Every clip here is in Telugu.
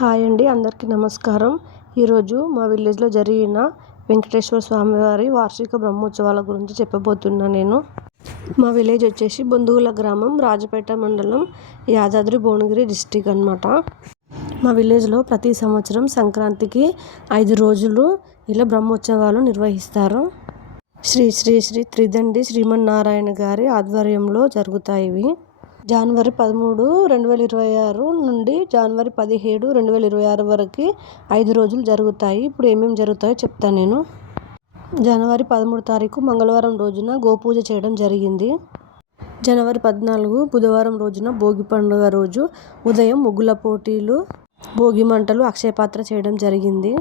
హాయ్ అండి, అందరికీ నమస్కారం. ఈరోజు మా విలేజ్లో జరిగిన వెంకటేశ్వర స్వామివారి వార్షిక బ్రహ్మోత్సవాల గురించి చెప్పబోతున్నా నేను. మా విలేజ్ వచ్చేసి బొందుగుల గ్రామం, రాజపేట మండలం, యాదాద్రి భువనగిరి డిస్టిక్ అన్నమాట. మా విలేజ్లో ప్రతి సంవత్సరం సంక్రాంతికి 5 రోజులు ఇలా బ్రహ్మోత్సవాలు నిర్వహిస్తారు. శ్రీ శ్రీ శ్రీ త్రిదండి శ్రీమన్నారాయణ గారి ఆధ్వర్యంలో జరుగుతాయి ఇవి. జనవరి 13, 2026 నుండి జనవరి 17, 2026 వరకు 5 రోజులు జరుగుతాయి. ఇప్పుడు ఏమేమి జరుగుతాయో చెప్తాను నేను. జనవరి 13 తారీఖు మంగళవారం రోజున గోపూజ చేయడం జరిగింది. జనవరి 14 బుధవారం రోజున భోగి పండుగ రోజు ఉదయం ముగ్గుల పోటీలు, భోగి మంటలు, అక్షయపాత్ర చేయడం జరిగింది.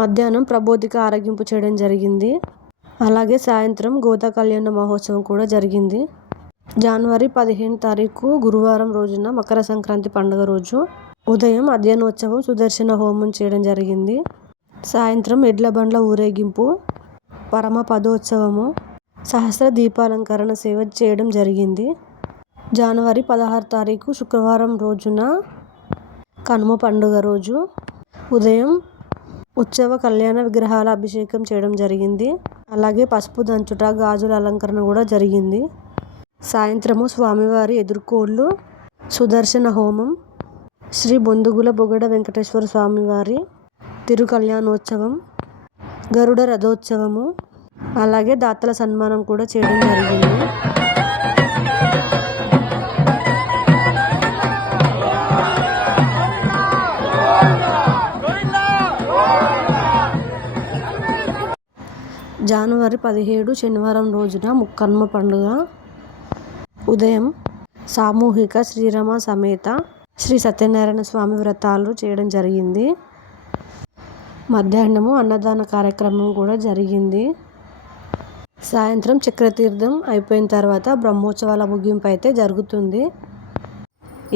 మధ్యాహ్నం ప్రబోధిక ఆరగింపు చేయడం జరిగింది. అలాగే సాయంత్రం గోదా కళ్యాణ మహోత్సవం కూడా జరిగింది. జనవరి 15 తారీఖు గురువారం రోజున మకర సంక్రాంతి పండుగ రోజు ఉదయం అధ్యయనోత్సవం, సుదర్శన హోమం చేయడం జరిగింది. సాయంత్రం ఎడ్ల బండ్ల ఊరేగింపు, పరమ పదోత్సవము, సహస్ర దీపాలంకరణ సేవ చేయడం జరిగింది. జనవరి 16 తారీఖు శుక్రవారం రోజున కనుమ పండుగ రోజు ఉదయం ఉత్సవ కళ్యాణ విగ్రహాల అభిషేకం చేయడం జరిగింది. అలాగే పసుపు దంచుట, గాజుల అలంకరణ కూడా జరిగింది. సాయంత్రము స్వామివారి ఎదుర్కోళ్ళు, సుదర్శన హోమం, శ్రీ బొందుగుల బొగడ వెంకటేశ్వర స్వామివారి తిరు కళ్యాణోత్సవం, గరుడ రథోత్సవము, అలాగే దాతల సన్మానం కూడా చేయడం జరిగింది. జనవరి 17 శనివారం రోజున ముక్కనుమ పండుగ ఉదయం సామూహిక శ్రీరామ సమేత శ్రీ సత్యనారాయణ స్వామి వ్రతాలు చేయడం జరిగింది. మధ్యాహ్నము అన్నదాన కార్యక్రమం కూడా జరిగింది. సాయంత్రం చక్రతీర్థం అయిపోయిన తర్వాత బ్రహ్మోత్సవాల ముగింపు అయితే జరుగుతుంది.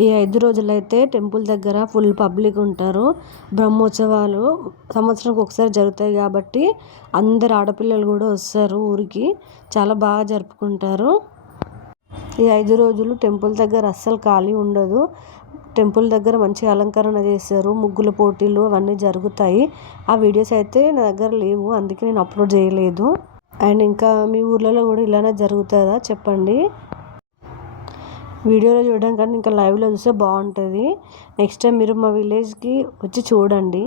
ఈ 5 రోజులైతే టెంపుల్ దగ్గర ఫుల్ పబ్లిక్ ఉంటారు. బ్రహ్మోత్సవాలు సంవత్సరానికి ఒకసారి జరుగుతాయి కాబట్టి అందరు ఆడపిల్లలు కూడా వస్తారు ఊరికి. చాలా బాగా జరుపుకుంటారు. ఈ 5 రోజులు టెంపుల్ దగ్గర అస్సలు ఖాళీ ఉండదు. టెంపుల్ దగ్గర మంచి అలంకరణ చేస్తారు, ముగ్గుల పోటీలు అవన్నీ జరుగుతాయి. ఆ వీడియోస్ అయితే నా దగ్గర లేవు, అందుకే నేను అప్లోడ్ చేయలేదు. అండ్ ఇంకా మీ ఊర్లలో కూడా ఇలానే జరుగుతుందా చెప్పండి. వీడియోలో చూడడం కానీ ఇంకా లైవ్లో చూస్తే బాగుంటుంది. నెక్స్ట్ టైం మీరు మా విలేజ్కి వచ్చి చూడండి.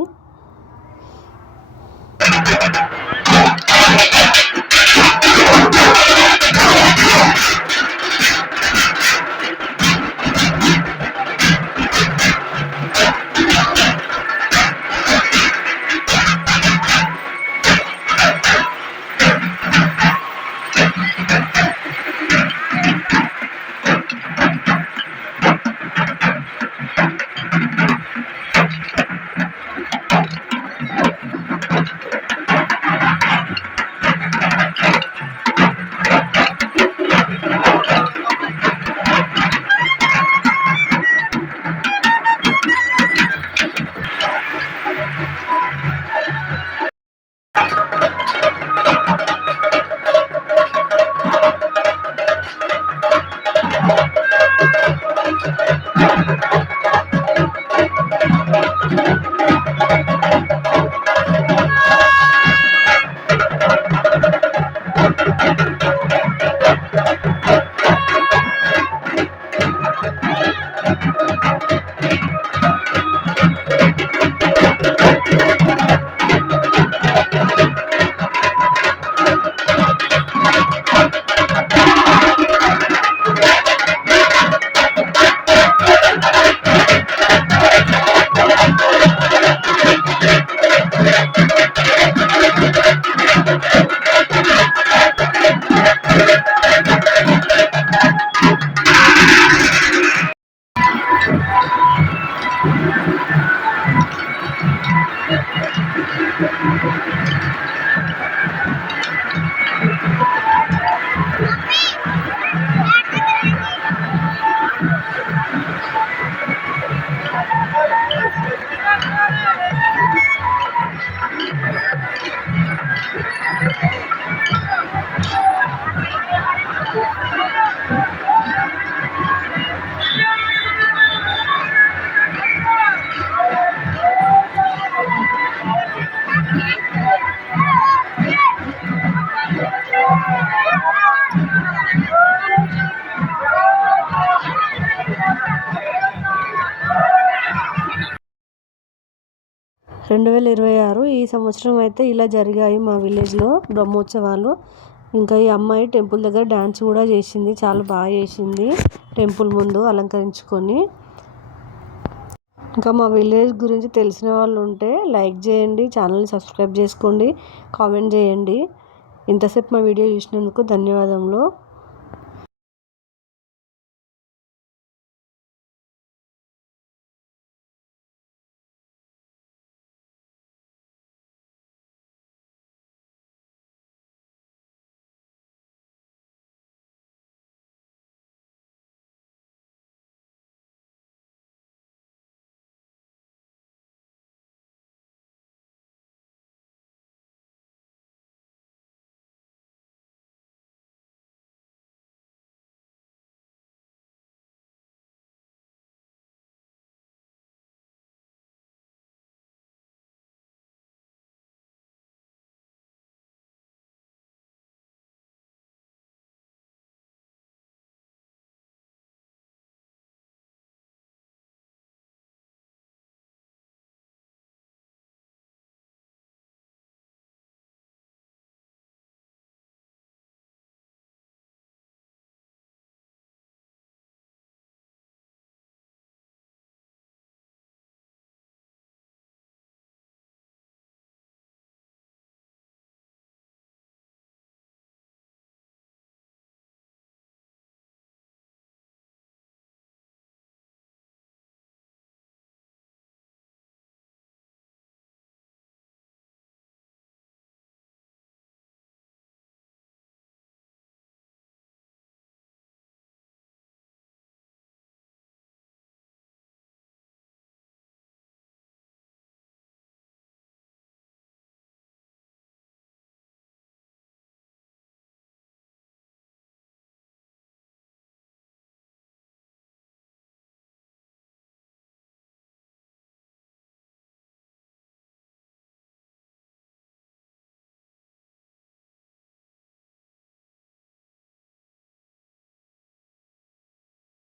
2026 ఈ సంవత్సరం అయితే ఇలా జరిగాయి మా విలేజ్లో బ్రహ్మోత్సవాలు. ఇంకా ఈ అమ్మాయి టెంపుల్ దగ్గర డ్యాన్స్ కూడా చేసింది, చాలా బాగా చేసింది టెంపుల్ ముందు అలంకరించుకొని. ఇంకా మా విలేజ్ గురించి తెలిసిన వాళ్ళు ఉంటే లైక్ చేయండి, ఛానల్ని సబ్స్క్రైబ్ చేసుకోండి, కామెంట్ చేయండి. ఇంతసేపు మా వీడియో చూసినందుకు ధన్యవాదములు.